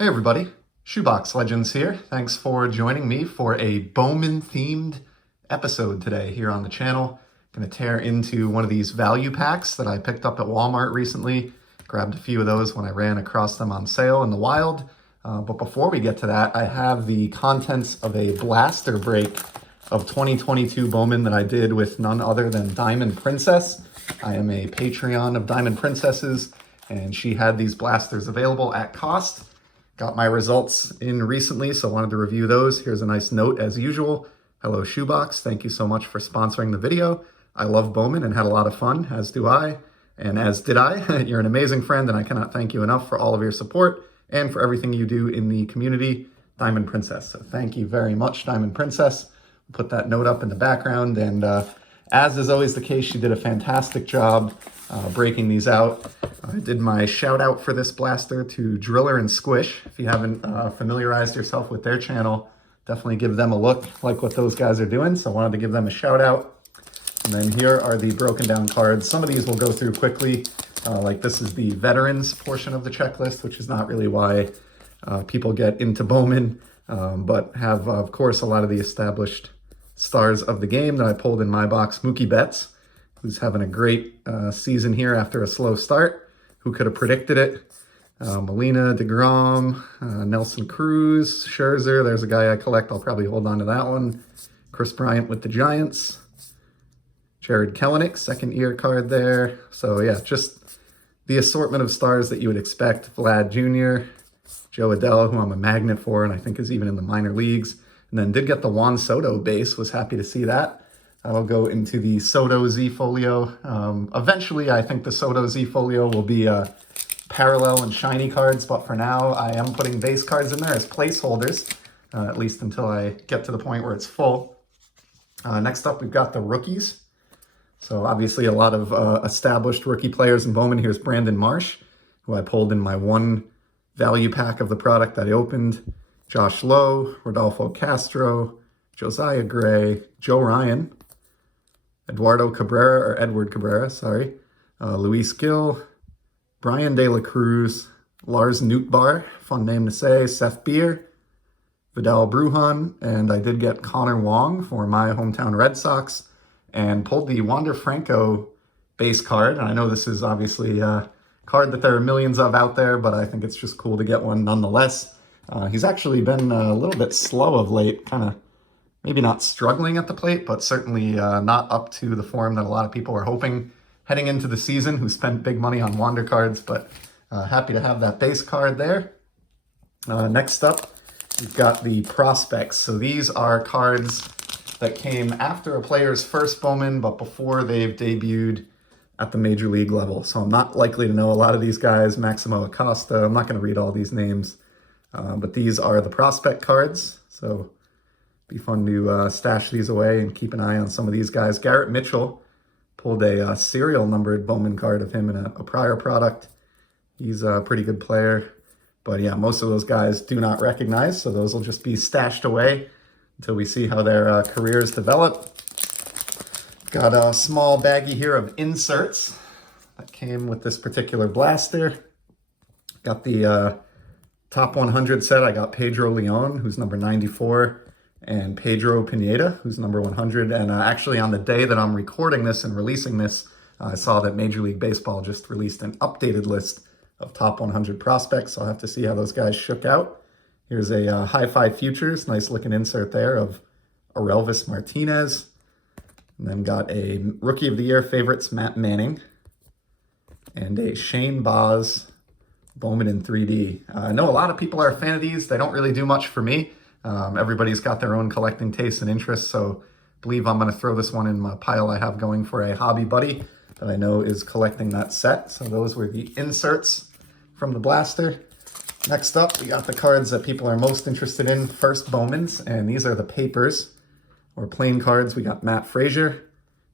Hey everybody, Shoebox Legends here. Thanks for joining me for a Bowman themed episode today here on the channel. Going to tear into one of these value packs that I picked up at Walmart recently. Grabbed a few of those when I ran across them on sale in the wild. But before we get to that, I have the contents of a blaster break of 2022 Bowman that I did with none other than Diamond Princess. I am a Patreon of Diamond Princesses, and she had these blasters available at cost. Got my results in recently, so I wanted to review those. Here's a nice note as usual. Hello Shoebox, thank you so much for sponsoring the video. I love Bowman and had a lot of fun, as do I, and as did I. You're an amazing friend, and I cannot thank you enough for all of your support and for everything you do in the community, Diamond Princess. So thank you very much, Diamond Princess. I'll put that note up in the background, and as is always the case, she did a fantastic job breaking these out. I did my shout out for this blaster to Driller and Squish. If you haven't familiarized yourself with their channel, definitely give them a look, like what those guys are doing. So I wanted to give them a shout out. And then here are the broken down cards. Some of these we'll go through quickly. Like this is the veterans portion of the checklist, which is not really why people get into Bowman, but have, of course, a lot of the established stars of the game that I pulled in my box. Mookie Betts, who's having a great season here after a slow start. Who could have predicted it? Molina, DeGrom, Nelson Cruz, Scherzer. There's a guy I collect. I'll probably hold on to that one. Chris Bryant with the Giants. Jared Kelenic, second year card there. So yeah, just the assortment of stars that you would expect. Vlad Jr., Joe Adell, who I'm a magnet for and I think is even in the minor leagues. And then did get the Juan Soto base. Was happy to see that. I'll go into the Soto Z Folio. Eventually, I think the Soto Z Folio will be parallel and shiny cards, but for now, I am putting base cards in there as placeholders, at least until I get to the point where it's full. Next up, we've got the rookies. So obviously, a lot of established rookie players in Bowman. Here's Brandon Marsh, who I pulled in my one value pack of the product that I opened. Josh Lowe, Rodolfo Castro, Josiah Gray, Joe Ryan, Edward Cabrera, sorry, Luis Gill, Brian De La Cruz, Lars Nootbaar, fun name to say, Seth Beer, Vidal Brujan, and I did get Connor Wong for my hometown Red Sox, and pulled the Wander Franco base card. And I know this is obviously a card that there are millions of out there, but I think it's just cool to get one nonetheless. He's actually been a little bit slow of late, kind of maybe not struggling at the plate, but certainly not up to the form that a lot of people are hoping heading into the season, who spent big money on Wander cards, but happy to have that base card there. Next up, we've got the prospects. So these are cards that came after a player's first Bowman, but before they've debuted at the major league level. So I'm not likely to know a lot of these guys. Maximo Acosta, I'm not going to read all these names, but these are the prospect cards. So be fun to stash these away and keep an eye on some of these guys. Garrett Mitchell, pulled a serial numbered Bowman card of him in a prior product. He's a pretty good player. But yeah, most of those guys do not recognize, so those will just be stashed away until we see how their careers develop. Got a small baggie here of inserts that came with this particular blaster. Got the top 100 set. I got Pedro Leon, who's number 94. And Pedro Pineda, who's number 100. And actually on the day that I'm recording this and releasing this, I saw that Major League Baseball just released an updated list of top 100 prospects. So I'll have to see how those guys shook out. Here's a High Five Futures, nice looking insert there of Orelvis Martinez. And then got a Rookie of the Year favorites, Matt Manning. And a Shane Baz Bowman in 3D. I know a lot of people are a fan of these. They don't really do much for me. Everybody's got their own collecting tastes and interests, so I believe I'm going to throw this one in my pile I have going for a hobby buddy that I know is collecting that set. So those were the inserts from the blaster. Next up, we got the cards that people are most interested in, first Bowmans, and these are the papers, or plain cards. We got Matt Frazier,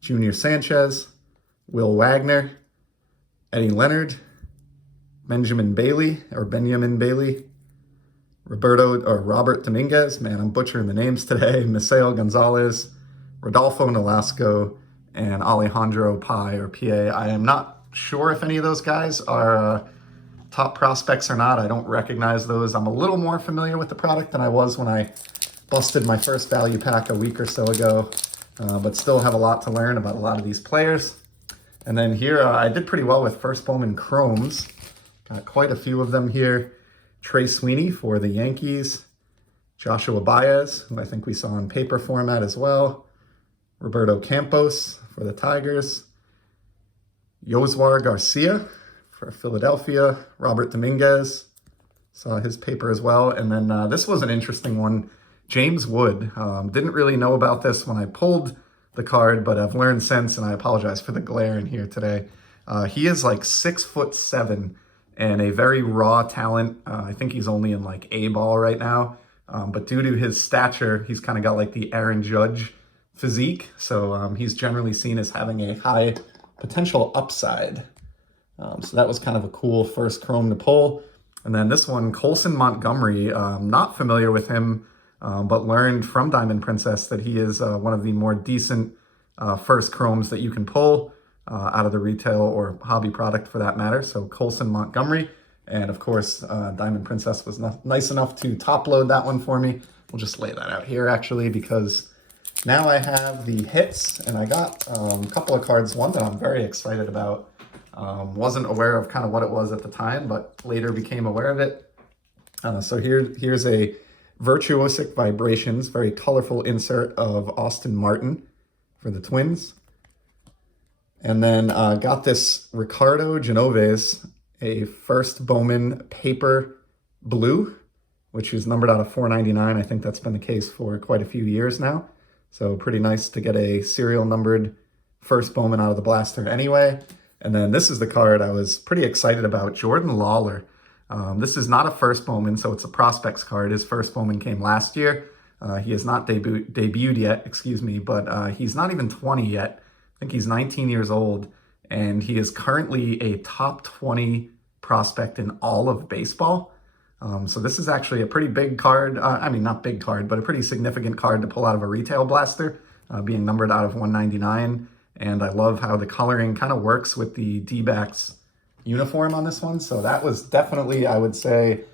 Junior Sanchez, Will Wagner, Eddie Leonard, Benjamin Bailey, Robert Dominguez, man, I'm butchering the names today, Miseo Gonzalez, Rodolfo Nolasco, and Alejandro Pai, or PA. I am not sure if any of those guys are top prospects or not, I don't recognize those. I'm a little more familiar with the product than I was when I busted my first value pack a week or so ago, but still have a lot to learn about a lot of these players. And then here, I did pretty well with first Bowman Chromes. Got quite a few of them here. Trey Sweeney for the Yankees. Joshua Baez, who I think we saw in paper format as well. Roberto Campos for the Tigers. Yoswar Garcia for Philadelphia. Robert Dominguez, saw his paper as well. And then this was an interesting one. James Wood. Didn't really know about this when I pulled the card, but I've learned since, and I apologize for the glare in here today. He is like 6'7" and a very raw talent. I think he's only in like A ball right now. But due to his stature, he's kind of got like the Aaron Judge physique. So he's generally seen as having a high potential upside. So that was kind of a cool first chrome to pull. And then this one, Colson Montgomery, not familiar with him, but learned from Diamond Princess that he is one of the more decent first chromes that you can pull out of the retail or hobby product for that matter. So Colson Montgomery. And of course, Diamond Princess was nice enough to top load that one for me. We'll just lay that out here actually, because now I have the hits, and I got a couple of cards, one that I'm very excited about. Wasn't aware of kind of what it was at the time, but later became aware of it. So here's a Virtuosic Vibrations, very colorful insert of Austin Martin for the Twins. And then got this Ricardo Genoves, a first Bowman paper blue, which is numbered out of 499. I think that's been the case for quite a few years now. So pretty nice to get a serial numbered first Bowman out of the blaster anyway. And then this is the card I was pretty excited about, Jordan Lawler. This is not a first Bowman, so it's a prospects card. His first Bowman came last year. He has not debuted yet, excuse me, but he's not even 20 yet. I think he's 19 years old, and he is currently a top 20 prospect in all of baseball. So this is actually a pretty big card. I mean, not big card, but a pretty significant card to pull out of a retail blaster, being numbered out of 199. And I love how the coloring kind of works with the D-backs uniform on this one. So that was definitely, I would say,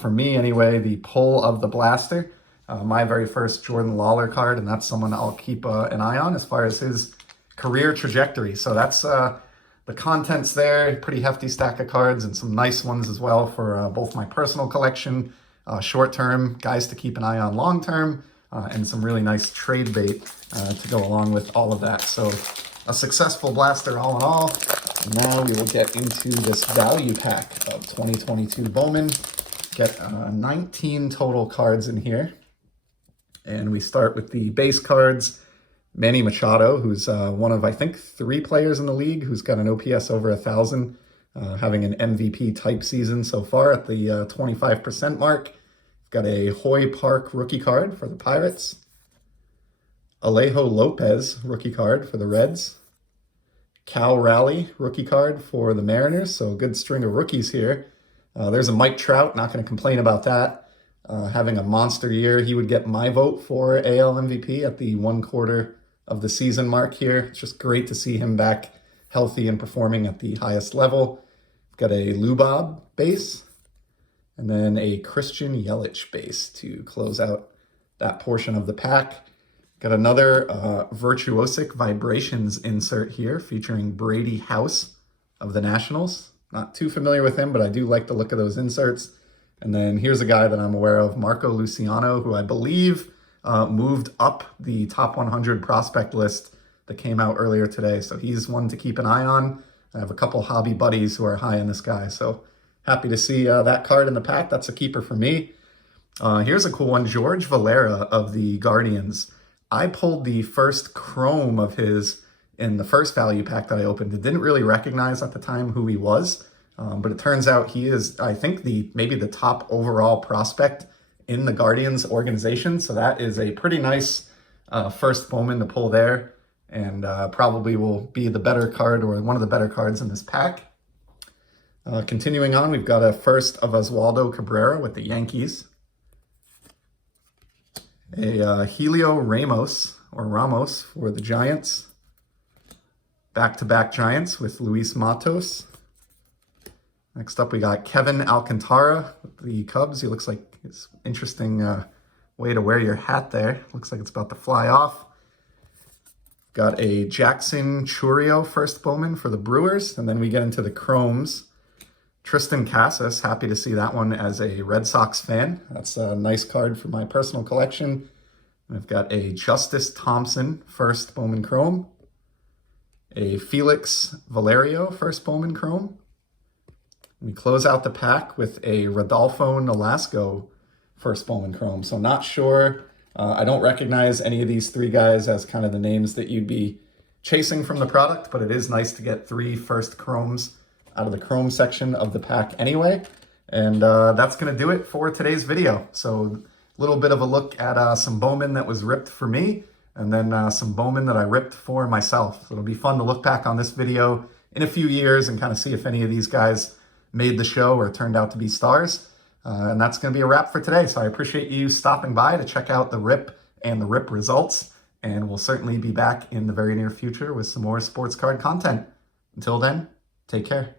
for me anyway, the pull of the blaster. My very first Jordan Lawler card, and that's someone I'll keep an eye on as far as his career trajectory. So that's the contents there, pretty hefty stack of cards, and some nice ones as well for both my personal collection, short-term, guys to keep an eye on long-term, and some really nice trade bait to go along with all of that. So a successful blaster all in all. And now we will get into this value pack of 2022 Bowman. Get 19 total cards in here. And we start with the base cards. Manny Machado, who's one of, I think, 3 players in the league who's got an OPS over 1,000, having an MVP type season so far at the 25% mark. Got a Hoy Park rookie card for the Pirates. Alejo Lopez rookie card for the Reds. Cal Raleigh rookie card for the Mariners, so a good string of rookies here. There's a Mike Trout, not going to complain about that. Having a monster year, he would get my vote for AL MVP at the 1/4 of the season mark here. It's just great to see him back healthy and performing at the highest level. Got a Lubob base, and then a Christian Yelich base to close out that portion of the pack. Got another Virtuosic Vibrations insert here featuring Brady House of the Nationals. Not too familiar with him, but I do like the look of those inserts. And then here's a guy that I'm aware of, Marco Luciano, who I believe moved up the top 100 prospect list that came out earlier today. So he's one to keep an eye on. I have a couple hobby buddies who are high on this guy. So happy to see that card in the pack. That's a keeper for me. Here's a cool one, George Valera of the Guardians. I pulled the first chrome of his in the first value pack that I opened. I didn't really recognize at the time who he was, but it turns out he is, I think, maybe the top overall prospect in the Guardians organization. So that is a pretty nice first Bowman to pull there, and probably will be the better card or one of the better cards in this pack. Continuing on, we've got a first of Oswaldo Cabrera with the Yankees. A Helio Ramos for the Giants. Back-to-back Giants with Luis Matos. Next up, we got Kevin Alcantara with the Cubs. He looks like it's interesting way to wear your hat there. Looks like it's about to fly off. Got a Jackson Churio first Bowman for the Brewers. And then we get into the Chromes. Tristan Casas, happy to see that one as a Red Sox fan. That's a nice card for my personal collection. And I've got a Justice Thompson first Bowman Chrome. A Felix Valerio first Bowman Chrome. We close out the pack with a Rodolfo Nolasco first Bowman Chrome. So not sure. I don't recognize any of these three guys as kind of the names that you'd be chasing from the product, but it is nice to get 3 first Chromes out of the Chrome section of the pack anyway. And that's going to do it for today's video. So a little bit of a look at some Bowman that was ripped for me, and then some Bowman that I ripped for myself. So it'll be fun to look back on this video in a few years and kind of see if any of these guys made the show or turned out to be stars. And that's going to be a wrap for today. So I appreciate you stopping by to check out the rip and the rip results. And we'll certainly be back in the very near future with some more sports card content. Until then, take care.